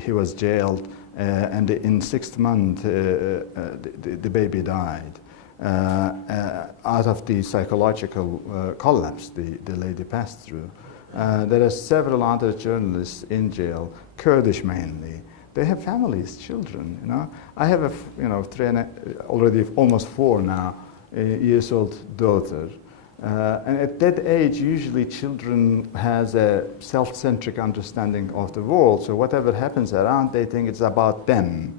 he was jailed. And in 6th month, the baby died out of the psychological collapse the lady passed through. There are several other journalists in jail, Kurdish mainly. They have families, children. You know, I have a already almost 4 now years old daughter. And at that age, usually children has a self-centric understanding of the world. So whatever happens around, they think it's about them.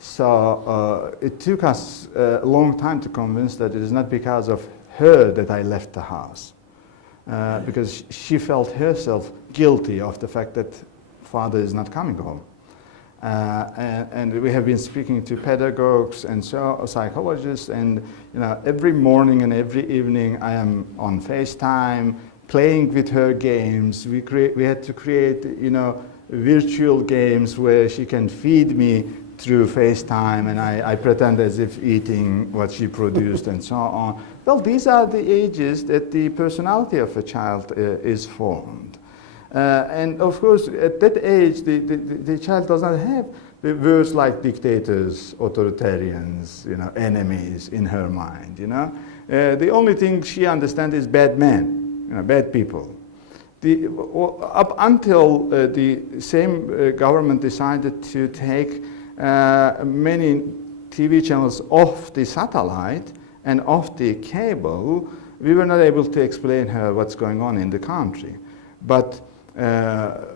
So it took us a long time to convince that it is not because of her that I left the house. Because she felt herself guilty of the fact that father is not coming home. And we have been speaking to pedagogues and psychologists, and every morning and every evening I am on FaceTime playing with her games. We had to create virtual games where she can feed me through FaceTime, and I pretend as if eating what she produced and so on. Well, these are the ages that the personality of a child is formed. And of course, at that age, the child does not have the words like dictators, authoritarians, enemies in her mind. The only thing she understands is bad men, bad people. Up until the same government decided to take many TV channels off the satellite and off the cable, we were not able to explain her what's going on in the country. But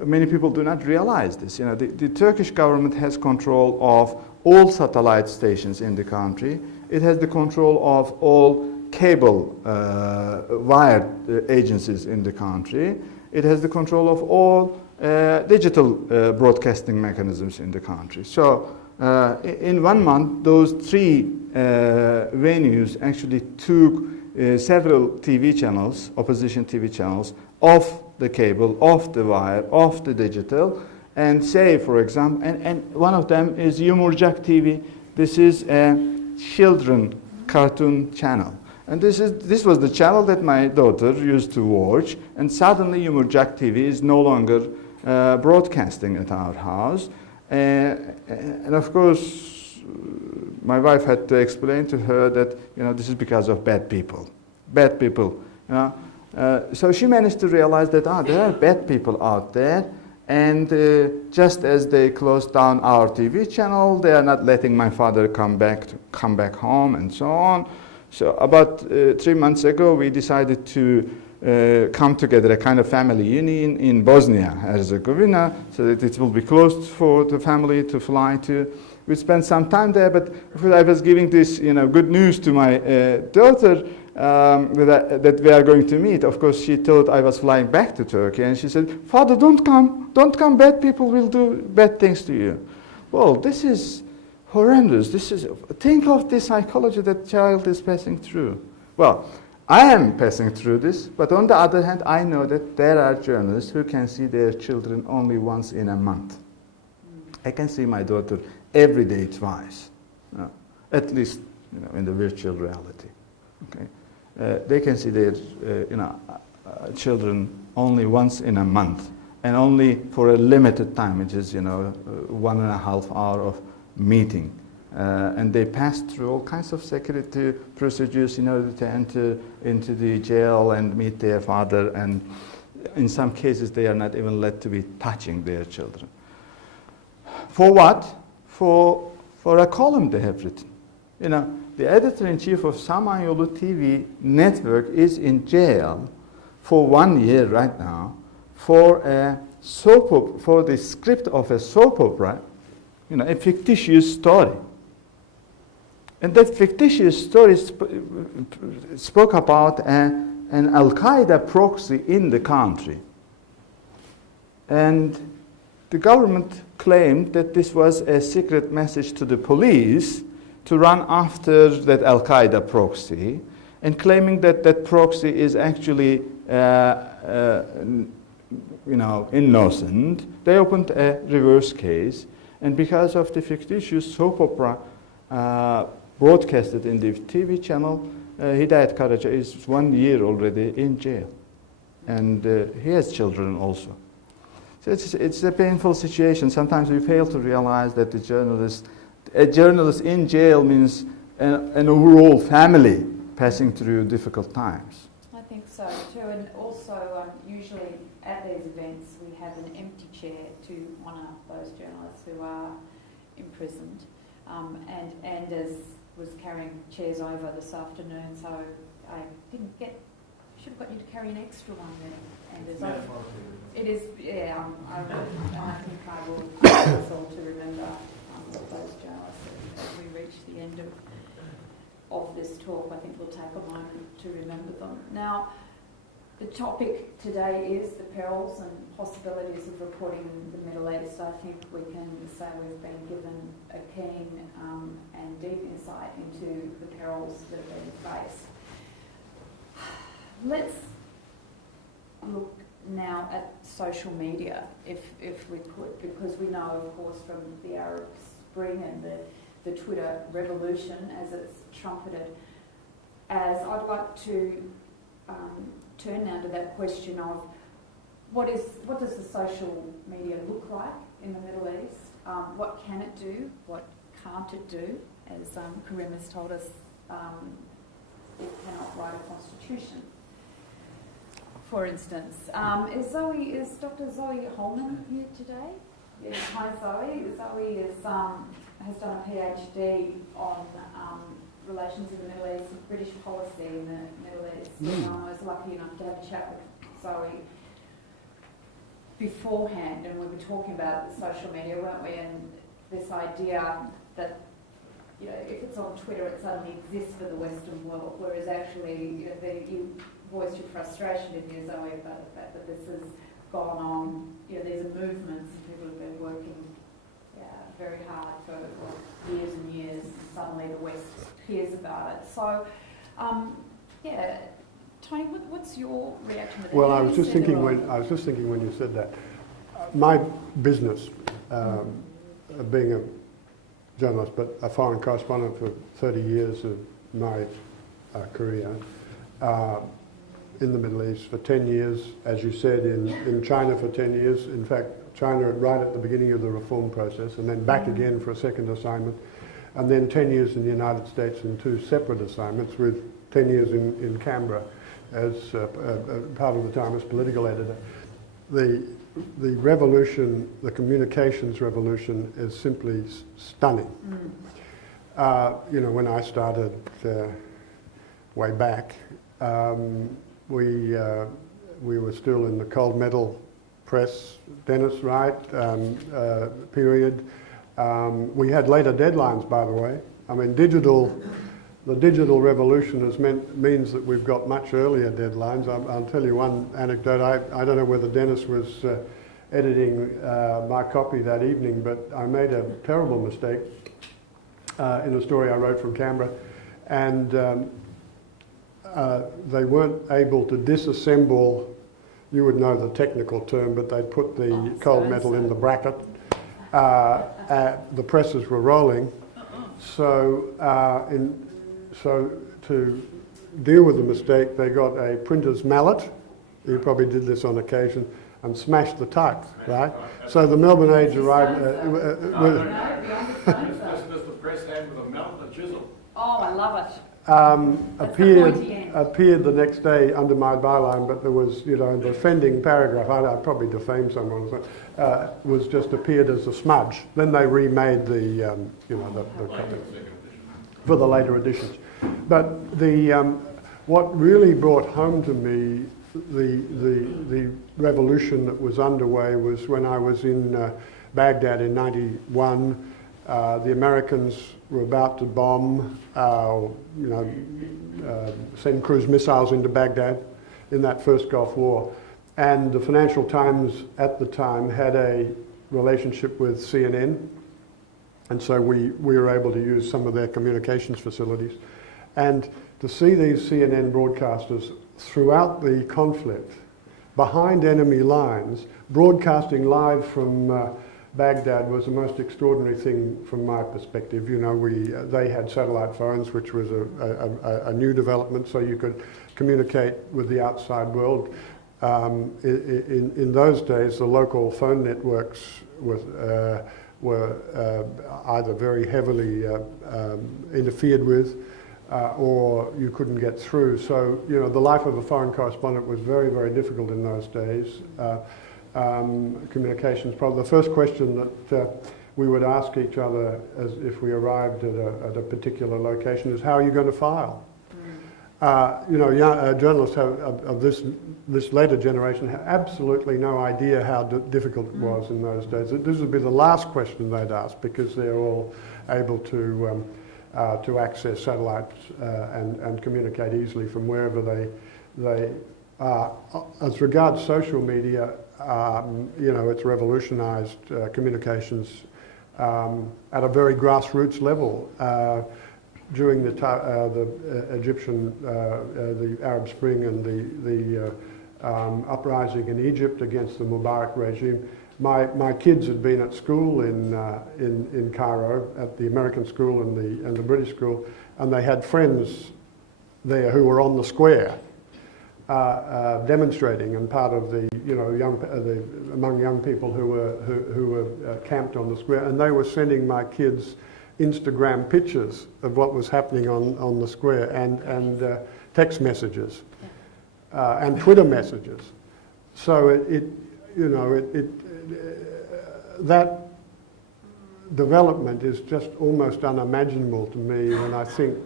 many people do not realize this. The Turkish government has control of all satellite stations in the country. It has the control of all cable wired agencies in the country. It has the control of all digital broadcasting mechanisms in the country. So in 1 month, those 3 venues actually took several TV channels, opposition TV channels, off the cable, off the wire, off the digital, and say, for example, and one of them is Yumurcak TV. This is a children cartoon channel. And this was the channel that my daughter used to watch, and suddenly Yumurcak TV is no longer broadcasting at our house. And of course, my wife had to explain to her that, this is because of bad people. Bad people, so she managed to realize that, there are bad people out there, and just as they closed down our TV channel, they are not letting my father come back home, and so on. So about 3 months ago, we decided to come together, a kind of family union in Bosnia-Herzegovina, so that it will be closed for the family to fly to. We spent some time there, but I was giving this, good news to my daughter that we are going to meet. Of course, she thought I was flying back to Turkey, and she said, "Father, don't come. Bad people will do bad things to you." Well, this is horrendous. Think of the psychology that child is passing through. Well, I am passing through this, but on the other hand, I know that there are journalists who can see their children only once in a month. I can see my daughter every day twice, at least in the virtual reality. Okay, they can see their children only once in a month, and only for a limited time, which is 1.5 hour of meeting, and they pass through all kinds of security procedures in order to enter into the jail and meet their father, and in some cases they are not even let to be touching their children. For what? For a column they have written. The editor-in-chief of Samanyolu TV network is in jail for 1 year right now for for the script of a soap opera, a fictitious story. And that fictitious story spoke about an Al-Qaeda proxy in the country. And the government claimed that this was a secret message to the police to run after that Al-Qaeda proxy, and claiming that that proxy is actually innocent. They opened a reverse case, and because of the fictitious soap opera broadcasted in the TV channel, Hidayat Karaca is 1 year already in jail, and he has children also. So it's a painful situation. Sometimes we fail to realize that a journalist in jail means an overall family passing through difficult times. I think so too, and also usually at these events we have an empty chair to honour those journalists who are imprisoned, and Anders was carrying chairs over this afternoon, so I should have got you to carry an extra one then, Anders. It is, yeah, I think I will ask us all to remember those journalists as we reach the end of this talk. I think we'll take a moment to remember them. Now, the topic today is the perils and possibilities of reporting in the Middle East. I think we can say we've been given a keen and deep insight into the perils that have been faced. Let's look now at social media, if we could, because we know, of course, from the Arab Spring and the Twitter revolution, as it's trumpeted, as I'd like to turn now to that question of what does the social media look like in the Middle East? What can it do? What can't it do? As Karim has told us, it cannot write a constitution, for instance. Is Dr. Zoe Holman here today? Yes. Hi, Zoe. Zoe has done a PhD on relations in the Middle East, British policy in the Middle East. And I was lucky enough to have a chat with Zoe beforehand, and we were talking about social media, weren't we? And this idea that if it's on Twitter, it suddenly exists for the Western world, whereas actually you voiced your frustration in here, Zoe, about the fact that this has gone on. These are movements, and people have been working very hard for years and years, and suddenly the West hears about it. So, Tony, what's your reaction to that? Well, I was just thinking when you said that. My business, being a journalist, but a foreign correspondent for 30 years of my career, in the Middle East for 10 years, as you said, in China for 10 years. In fact, China right at the beginning of the reform process, and then back again for a second assignment. and then 10 years in the United States in 2 separate assignments, with 10 years in Canberra as part of the time as political editor. The revolution, the communications revolution, is simply stunning. You know, when I started way back, we were still in the cold metal press, Dennis Wright period. We had later deadlines, by the way. I mean, the digital revolution means that we've got much earlier deadlines. I'll tell you one anecdote. I don't know whether Dennis was editing my copy that evening, but I made a terrible mistake in a story I wrote from Canberra, and they weren't able to disassemble, you would know the technical term, but they put the cold metal in the bracket. The presses were rolling, so to deal with the mistake, they got a printer's mallet. You probably did this on occasion, and smashed the type, right? So the Melbourne Age arrived with... Does the press hand with a mallet and a chisel? Oh, I love it. Appeared the next day under my byline, but there was, you know, the offending paragraph, I'd probably defame someone, was just appeared as a smudge. Then they remade the, you know, the copy for the later editions. But the what really brought home to me the revolution that was underway was when I was in Baghdad in '91. The Americans were about to bomb, you know, send cruise missiles into Baghdad in that first Gulf War. And the Financial Times at the time had a relationship with CNN. And so we were able to use some of their communications facilities. And to see these CNN broadcasters throughout the conflict, behind enemy lines, broadcasting live from Baghdad was the most extraordinary thing from my perspective. You know, they had satellite phones, which was a new development, so you could communicate with the outside world. In those days, the local phone networks were either very heavily interfered with, or you couldn't get through. So, you know, the life of a foreign correspondent was very, very difficult in those days. Communications problem. The first question that we would ask each other as if we arrived at a particular location is, how are you going to file? You know, journalists of this later generation have absolutely no idea how difficult it was in those days. This would be the last question they'd ask, because they're all able to access satellites and communicate easily from wherever they are. As regards social media, you know, it's revolutionised communications at a very grassroots level. During the Egyptian, the Arab Spring and the uprising in Egypt against the Mubarak regime, my kids had been at school in Cairo, at the American school and the British school, and they had friends there who were on the square demonstrating, and part of the, you know, among young people who were camped on the square, and they were sending my kids Instagram pictures of what was happening on the square, and text messages and Twitter messages. So that development is just almost unimaginable to me when I think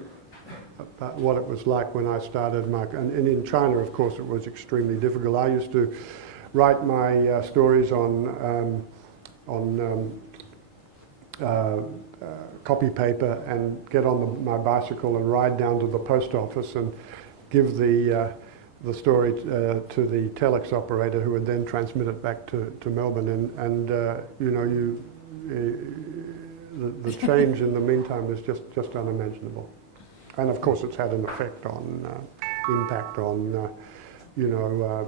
about what it was like when I started and in China, of course, it was extremely difficult. I used to write my stories on copy paper and get on my bicycle and ride down to the post office and give the story to the telex operator, who would then transmit it back to Melbourne. And you know, the change in the meantime is just unimaginable. And of course, it's had an effect on impact on you know,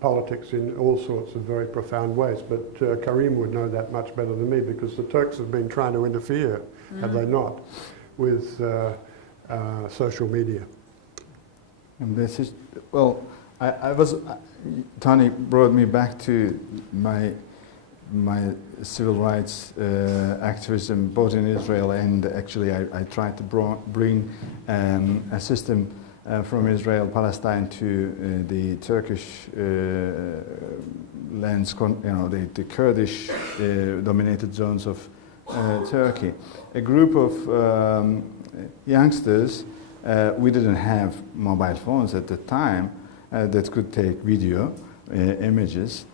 politics in all sorts of very profound ways. But Karim would know that much better than me, because the Turks have been trying to interfere, have they not, with social media. And this is, well, Tony brought me back to my my civil rights activism both in Israel and actually I tried to bring a system from Israel, Palestine to the Turkish lands, the Kurdish dominated zones of Turkey. A group of youngsters, we didn't have mobile phones at the time that could take video images,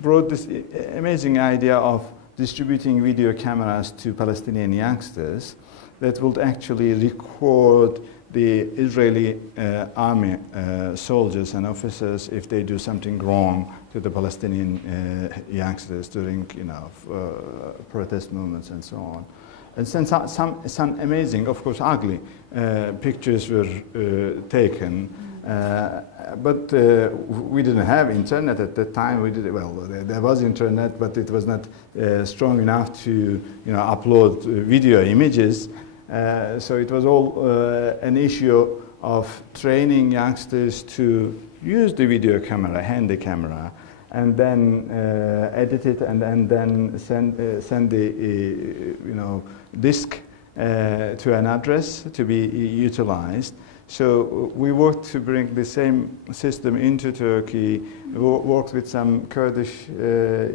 brought this amazing idea of distributing video cameras to Palestinian youngsters that would actually record the Israeli army soldiers and officers if they do something wrong to the Palestinian youngsters during protest movements and so on. And then some amazing, of course ugly, pictures were taken. But we didn't have internet at that time. There was internet, but it was not strong enough to upload video images. So it was all an issue of training youngsters to use the video camera, handy camera, and then edit it and then send the disk to an address to be utilized. So we worked to bring the same system into Turkey, worked with some Kurdish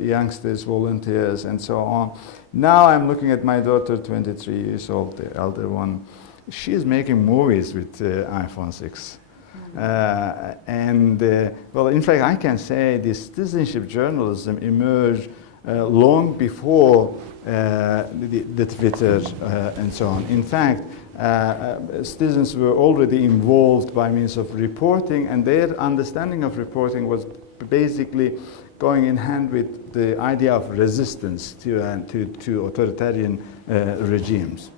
youngsters, volunteers, and so on. Now I'm looking at my daughter, 23 years old, the elder one. She's making movies with iPhone 6. In fact, I can say this citizenship journalism emerged long before the Twitter and so on. In fact, citizens were already involved by means of reporting, and their understanding of reporting was basically going in hand with the idea of resistance to authoritarian regimes.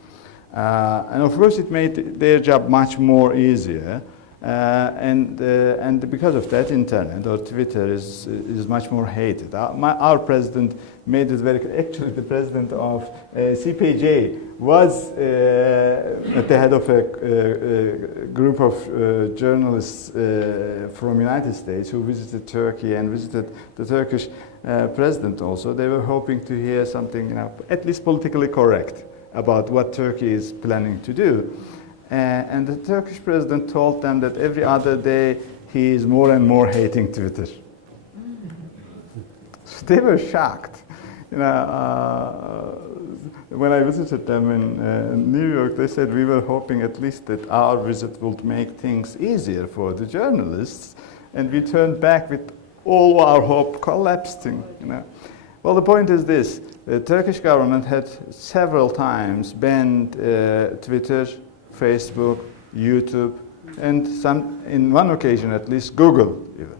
And of course it made their job much more easier, and because of that, internet or Twitter is much more hated. Our president made it very clear. Actually, the president of CPJ was at the head of a group of journalists from United States who visited Turkey and visited the Turkish president also. They were hoping to hear something, at least politically correct about what Turkey is planning to do. And the Turkish president told them that every other day he is more and more hating Twitter. So they were shocked. When I visited them in New York, they said we were hoping at least that our visit would make things easier for the journalists, and we turned back with all our hope collapsing. Well, the point is this: the Turkish government had several times banned Twitter, Facebook, YouTube, and in one occasion at least, Google even.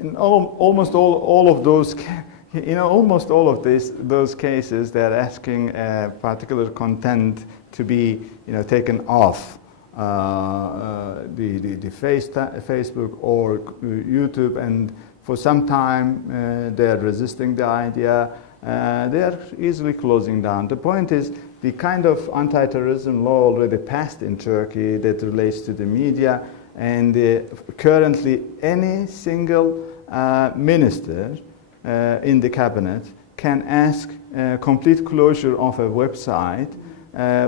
In almost all of those, almost all of those cases, they are asking particular content to be, taken off the Facebook or YouTube, and for some time they are resisting the idea. They are easily closing down. The point is, the kind of anti-terrorism law already passed in Turkey that relates to the media, and currently any single minister in the cabinet can ask complete closure of a website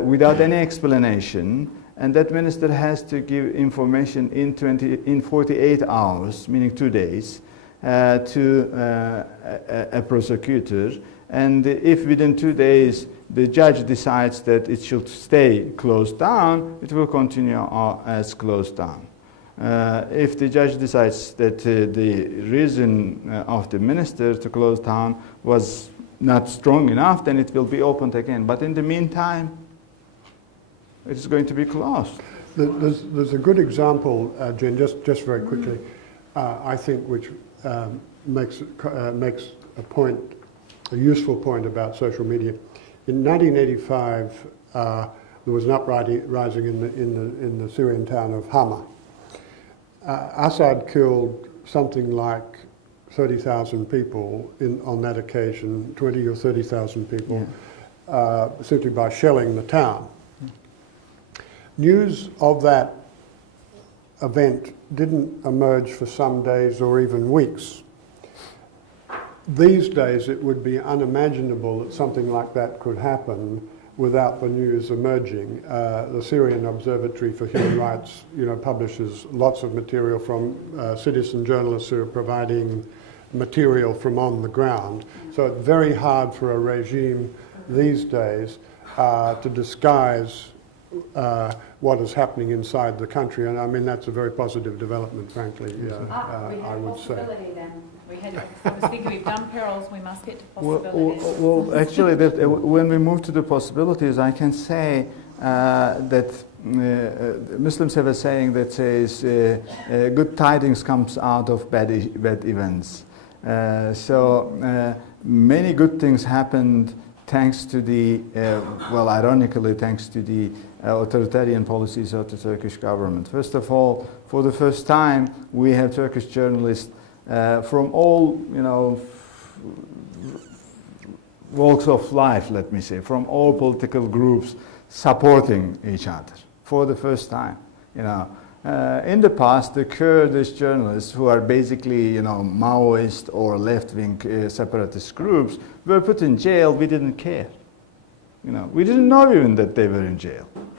without any explanation, and that minister has to give information in 48 hours, meaning 2 days, to a prosecutor. And if within 2 days the judge decides that it should stay closed down, it will continue as closed down. If the judge decides that the reason of the minister to close down was not strong enough, then it will be opened again. But in the meantime, it is going to be closed. There's a good example, Jen, just very quickly, I think, which makes a useful point about social media. In 1985, there was an uprising in the Syrian town of Hama. Assad killed something like 30,000 people on that occasion, 20 or 30,000 people, simply by shelling the town. News of that event didn't emerge for some days or even weeks. These days it would be unimaginable that something like that could happen without the news emerging. The Syrian Observatory for Human Rights, publishes lots of material from citizen journalists who are providing material from on the ground. So it's very hard for a regime these days to disguise what is happening inside the country, and I mean that's a very positive development, frankly. I would say. I was thinking we've done perils, we must get to possibilities. Well, actually, when we move to the possibilities, I can say that Muslims have a saying that says, good tidings comes out of bad events. So many good things happened thanks to the, ironically, thanks to the authoritarian policies of the Turkish government. First of all, for the first time, we have Turkish journalists from all, walks of life, let me say, from all political groups supporting each other for the first time. In the past, the Kurdish journalists, who are basically, Maoist or left-wing separatist groups, were put in jail. We didn't care. We didn't know even that they were in jail.